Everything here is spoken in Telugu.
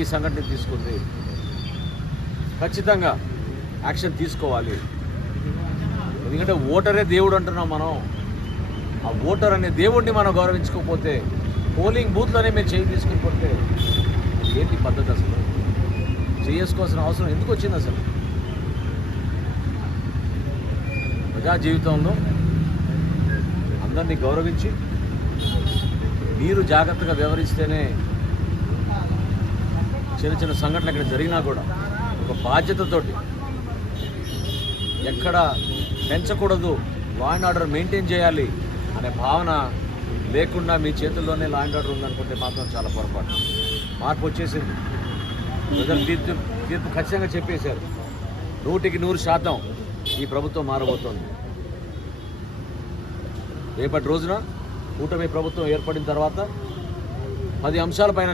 ఈ సంఘటన తీసుకుంది. ఖచ్చితంగా యాక్షన్ తీసుకోవాలి. ఎందుకంటే ఓటరే దేవుడు అంటున్నాం మనం. ఆ ఓటర్ అనే దేవుడిని మనం గౌరవించుకోకపోతే, పోలింగ్ బూత్లోనే మీరు చేయి తీసుకుని కొడితే ఏంటి పద్ధతి? అసలు చేసుకోవాల్సిన అవసరం ఎందుకు వచ్చింది? అసలు ప్రజా జీవితంలో అందరినీ గౌరవించి మీరు జాగ్రత్తగా వ్యవహరిస్తేనే చిన్న చిన్న సంఘటనలు ఇక్కడ జరిగినా కూడా ఒక బాధ్యతతోటి ఎక్కడ పెంచకూడదు, లా అండ్ ఆర్డర్ మెయింటైన్ చేయాలి అనే భావన లేకుండా మీ చేతుల్లోనే లా అండ్ ఆర్డర్ ఉందనుకుంటే మాత్రం చాలా పొరపాటు. మార్పు వచ్చేసింది. ప్రజలు తీర్పు ఖచ్చితంగా చెప్పేశారు. 100% ఈ ప్రభుత్వం మారబోతోంది. రేపటి రోజున కూటమి ప్రభుత్వం ఏర్పడిన తర్వాత 10 అంశాలపైన